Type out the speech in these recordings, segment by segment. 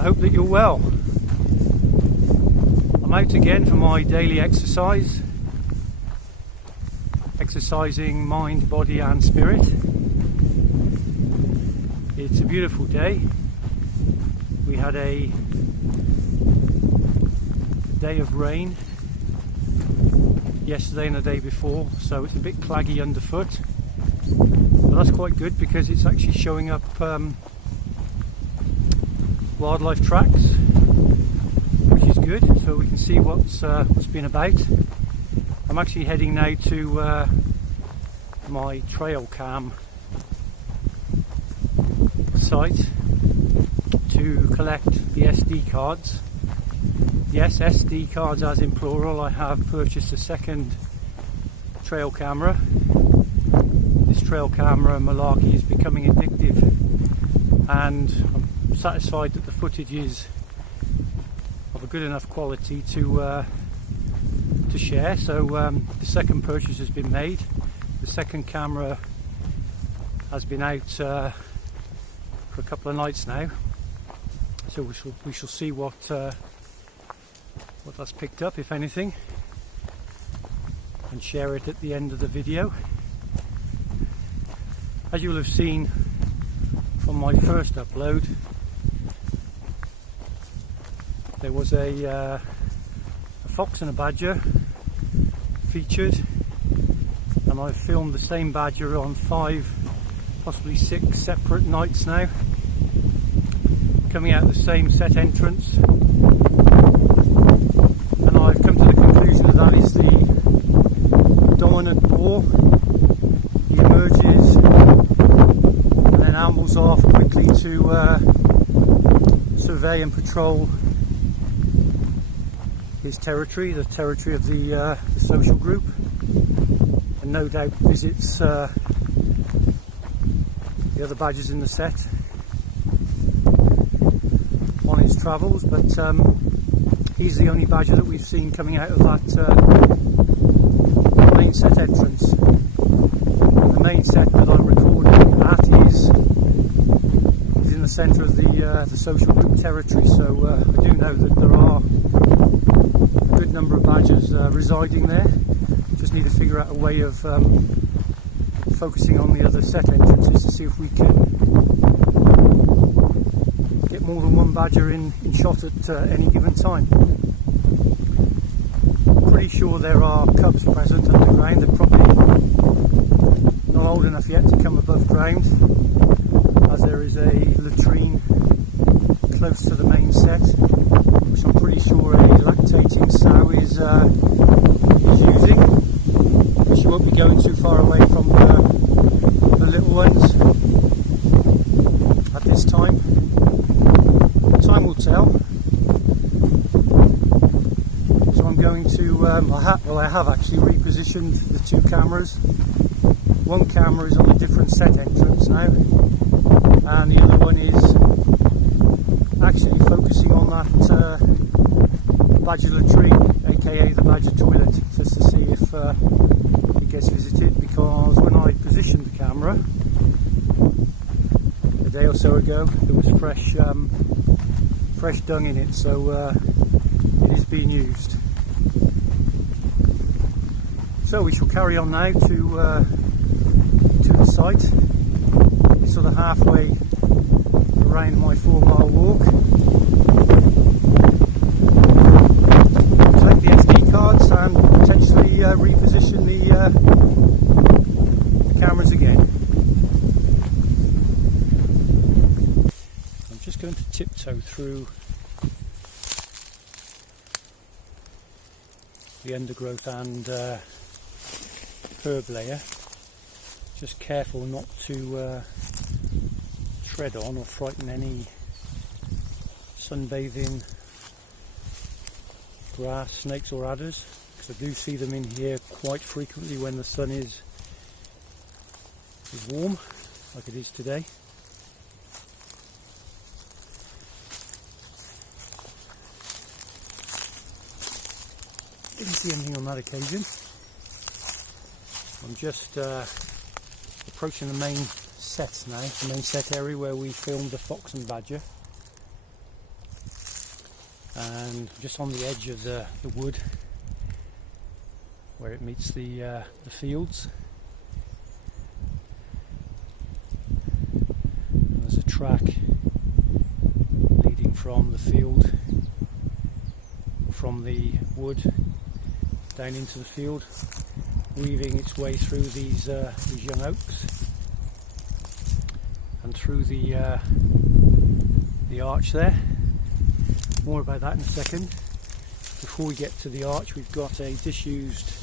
I hope that you're well. I'm out again for my daily exercise, exercising mind, body and spirit. It's a beautiful day. We had a day of rain yesterday and the day before, so it's a bit claggy underfoot, but that's quite good because it's actually showing up wildlife tracks, which is good, so we can see what's been about. I'm actually heading now to my Trailcam site to collect the SD cards. Yes, SD cards as in plural. I have purchased a second trail camera. This trail camera malarkey is becoming addictive, and I'm satisfied that the footage is of a good enough quality to share. So the second purchase has been made. The second camera has been out for a couple of nights now, so we shall see what that's picked up, if anything, and share it at the end of the video. As you will have seen from my first upload, there was a fox and a badger featured, and I've filmed the same badger on 5, possibly 6 separate nights now, coming out the same set entrance, and I've come to the conclusion that is the dominant boar. He emerges and then ambles off quickly to survey and patrol his territory, the territory of the social group, and no doubt visits the other badgers in the set on his travels, but he's the only badger that we've seen coming out of that main set entrance. The main set that I'm recording at is in the centre of the social group territory, so I do know that there are a good number of badgers residing there. Just need to figure out a way of focusing on the other set entrances to see if we can get more than one badger in shot at any given time. Pretty sure there are cubs present underground. They're probably not old enough yet to come above ground, as there is a latrine close to the main set, which I'm pretty sure a lactating sow is using. She won't be going too far away from the little ones at this time. Time will tell. So I'm going to, I have actually repositioned the 2 cameras. One camera is on a different set entrance now, and the other one is actually focusing on that badger latrine, aka the badger toilet, just to see if it gets visited, because when I positioned the camera a day or so ago, there was fresh dung in it, so it is being used. So we shall carry on now to the site. It's sort of halfway around my 4-mile walk. Collect the SD cards and potentially reposition the cameras again. I'm just going to tiptoe through the undergrowth and herb layer, just careful not to tread on or frighten any sunbathing grass, snakes or adders, because I do see them in here quite frequently when the sun is warm, like it is today. Didn't see anything on that occasion. I'm just approaching the main set now, the main set area where we filmed the fox and badger. and just on the edge of the wood where it meets the fields. And there's a track leading from the field, from the wood down into the field, weaving its way through these young oaks and through the arch there. More about that in a second. Before we get to the arch, we've got a disused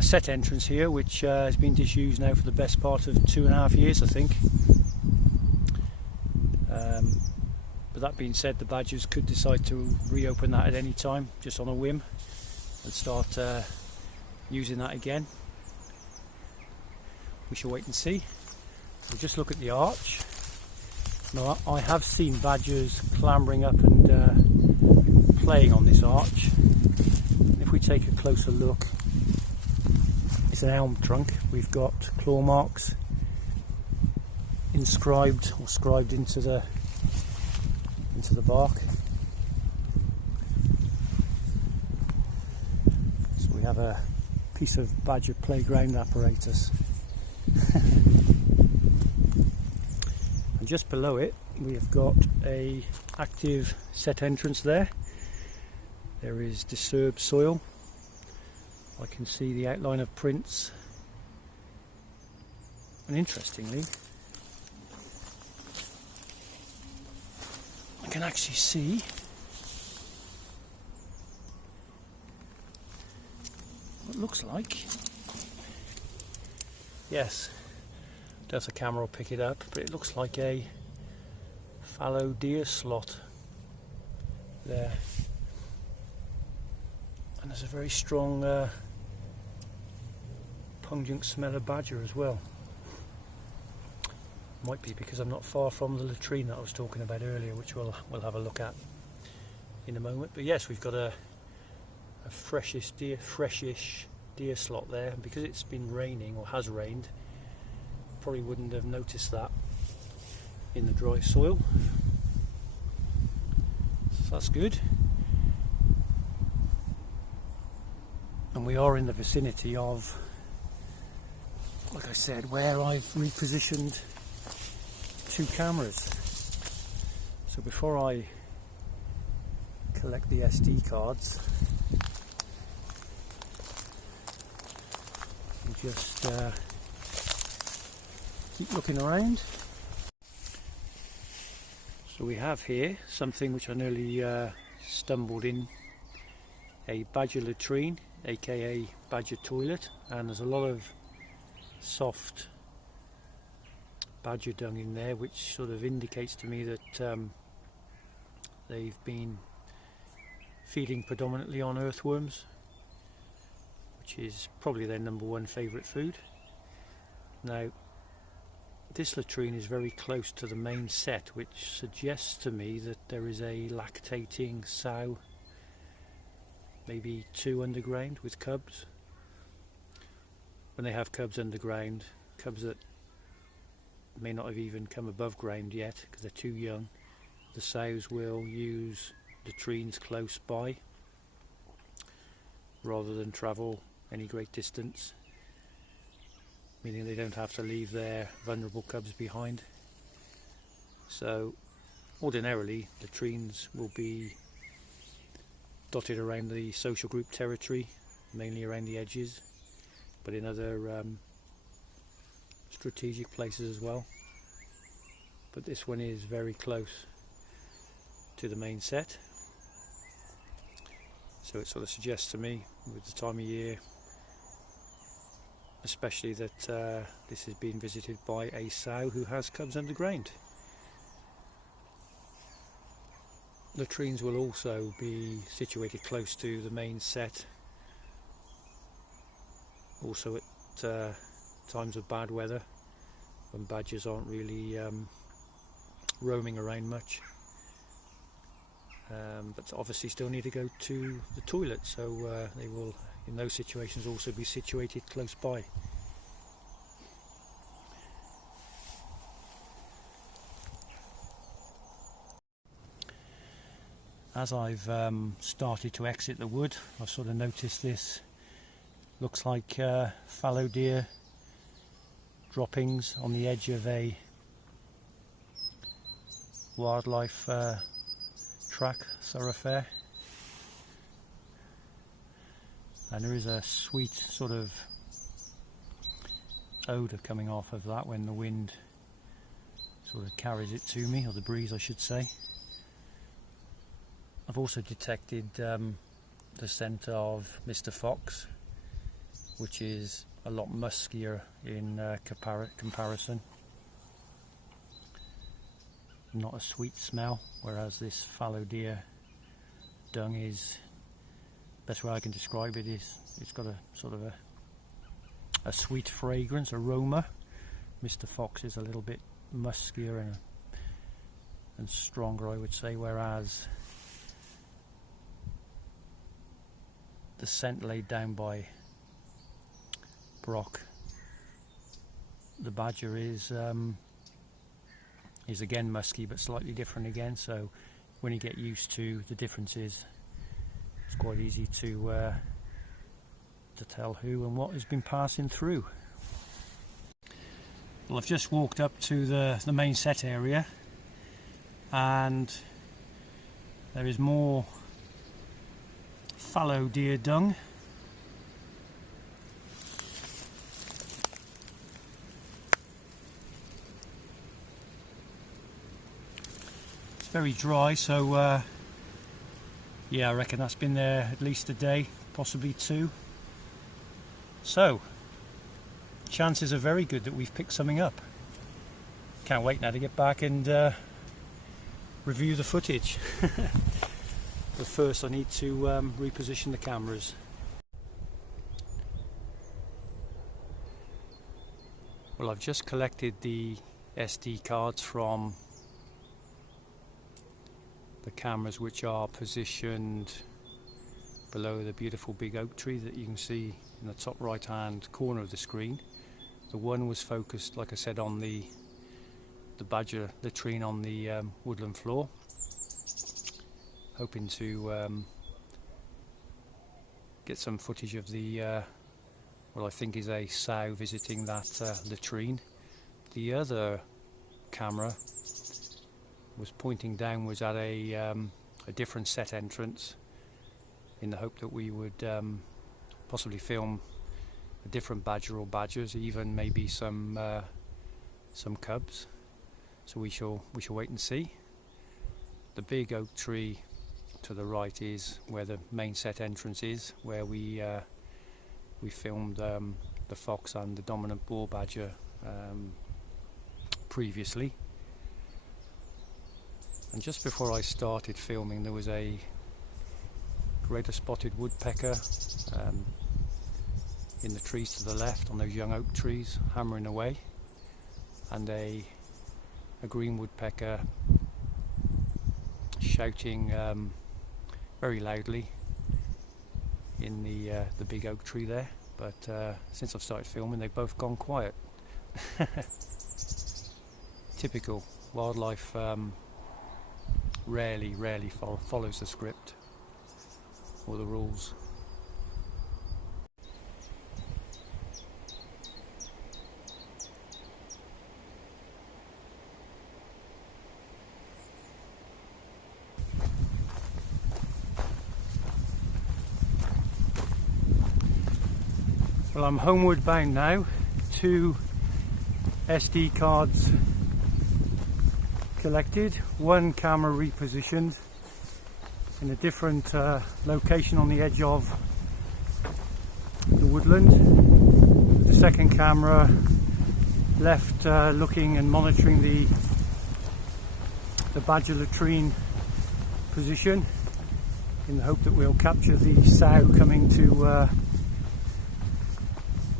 set entrance here, which has been disused now for the best part of 2.5 years, I think. But that being said, the badgers could decide to reopen that at any time, just on a whim, and start using that again. We shall wait and see. We'll just look at the arch. Now, I have seen badgers clambering up and playing on this arch. If we take a closer look, it's an elm trunk. We've got claw marks inscribed or scribed into the bark. So we have a piece of badger playground apparatus. And just below it we have got a active set entrance there. There is disturbed soil. I can see the outline of prints, and interestingly I can actually see what looks like, yes, I don't know if the camera will pick it up, but it looks like a fallow deer slot there, and there's a very strong pungent smell of badger as well. Might be because I'm not far from the latrine that I was talking about earlier, which we'll have a look at in a moment. But yes, we've got a freshish deer slot there, and because it's been raining or has rained, probably wouldn't have noticed that in the dry soil. So that's good. And we are in the vicinity of, like I said, where I've repositioned 2 cameras. So before I collect the SD cards, I'll just keep looking around. So we have here something which I nearly stumbled in, a badger latrine, aka badger toilet, and there's a lot of soft badger dung in there, which sort of indicates to me that they've been feeding predominantly on earthworms, which is probably their #1 favourite food. Now, this latrine is very close to the main set, which suggests to me that there is a lactating sow, maybe 2 underground with cubs. When they have cubs underground, cubs that may not have even come above ground yet because they're too young, the sows will use latrines close by rather than travel any great distance, meaning they don't have to leave their vulnerable cubs behind. So ordinarily latrines will be dotted around the social group territory, mainly around the edges, but in other strategic places as well. But this one is very close to the main set, so it sort of suggests to me, with the time of year especially, that this has been visited by a sow who has cubs underground. Latrines will also be situated close to the main set, also at times of bad weather, when badgers aren't really roaming around much, but obviously still need to go to the toilet, so they will in those situations also be situated close by. as I've started to exit the wood, I've sort of noticed this looks like fallow deer droppings on the edge of a wildlife track thoroughfare, and there is a sweet sort of odour coming off of that when the wind sort of carries it to me, or the breeze I should say. I've also detected the scent of Mr. Fox, which is a lot muskier in comparison. Not a sweet smell, whereas this fallow deer dung is, best way I can describe it is it's got a sort of a sweet fragrance, aroma. Mr. Fox is a little bit muskier and stronger, I would say, whereas the scent laid down by Brock the badger is again musky, but slightly different again. So when you get used to the differences, it's quite easy to tell who and what has been passing through. Well, I've just walked up to the main set area, and there is more fallow deer dung. It's very dry, so yeah, I reckon that's been there at least a day, possibly two. So chances are very good that we've picked something up. Can't wait now to get back and review the footage. But first I need to reposition the cameras. Well, I've just collected the SD cards from the cameras, which are positioned below the beautiful big oak tree that you can see in the top right hand corner of the screen. The one was focused, like I said, on the badger latrine on the woodland floor, hoping to get some footage of the what I think is a sow visiting that latrine. The other camera was pointing downwards at a different set entrance, in the hope that we would possibly film a different badger or badgers, even maybe some cubs. So we shall wait and see. The big oak tree to the right is where the main set entrance is, where we filmed the fox and the dominant boar badger previously. And just before I started filming, there was a greater spotted woodpecker in the trees to the left, on those young oak trees, hammering away, and a green woodpecker shouting very loudly in the big oak tree there. But since I've started filming, they've both gone quiet. Typical wildlife. Rarely follows the script or the rules. Well, I'm homeward bound now. 2 SD cards collected, 1 camera repositioned in a different location on the edge of the woodland. The second camera left looking and monitoring the badger latrine position, in the hope that we'll capture the sow coming to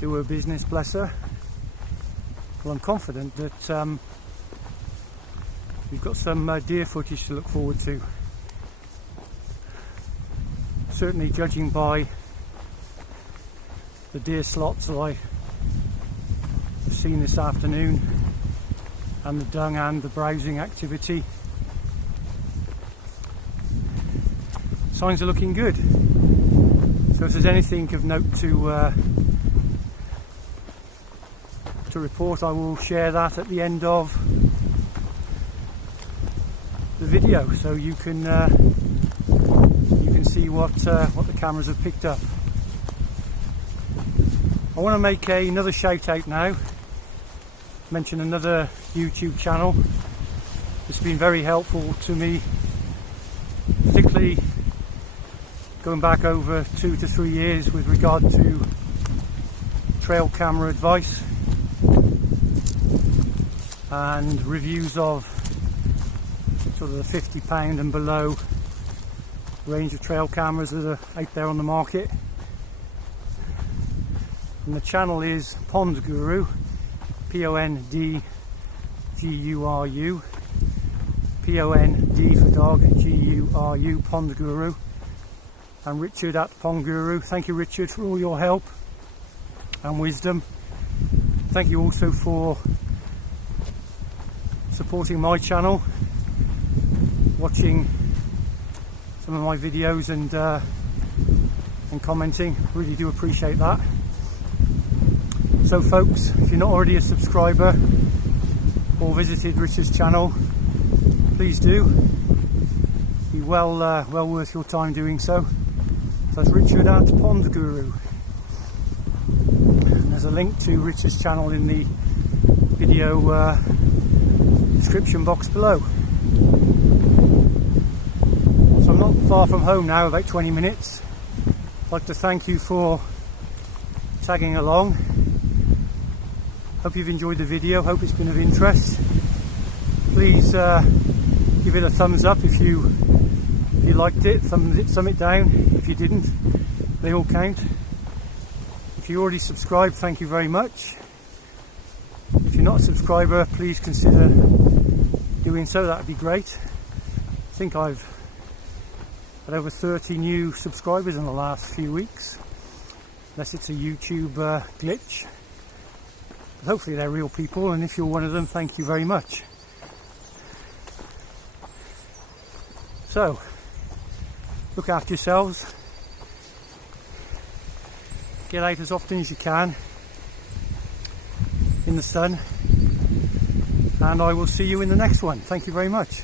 do her business, bless her. Well, I'm confident that we've got some deer footage to look forward to. Certainly, judging by the deer slots that I've seen this afternoon, and the dung and the browsing activity, signs are looking good. So if there's anything of note to report, I will share that at the end of the video, so you can see what the cameras have picked up. I want to make another shout out now, mention another YouTube channel. It's been very helpful to me, particularly going back over 2 to 3 years with regard to trail camera advice and reviews of sort of the £50 and below range of trail cameras that are out there on the market. And the channel is Pond Guru, Pondguru, Pond for dog, Guru, Pond Guru, and Richard at Pond Guru. Thank you, Richard, for all your help and wisdom. Thank you also for supporting my channel, watching some of my videos and commenting. Really do appreciate that. So folks, if you're not already a subscriber or visited Richard's channel, please do. Be well worth your time doing so. So that's Richard at Pond Guru. And there's a link to Richard's channel in the video description box below. So I'm not far from home now, about 20 minutes. I'd like to thank you for tagging along. Hope you've enjoyed the video, hope it's been of interest. Please give it a thumbs up if you liked it, thumb it down if you didn't. They all count. If you already subscribed, thank you very much. If you're not a subscriber, please consider doing so, that would be great. I think I've had over 30 new subscribers in the last few weeks, unless it's a YouTube glitch. But hopefully they're real people, and if you're one of them, thank you very much. So, look after yourselves, get out as often as you can in the sun, and I will see you in the next one. Thank you very much.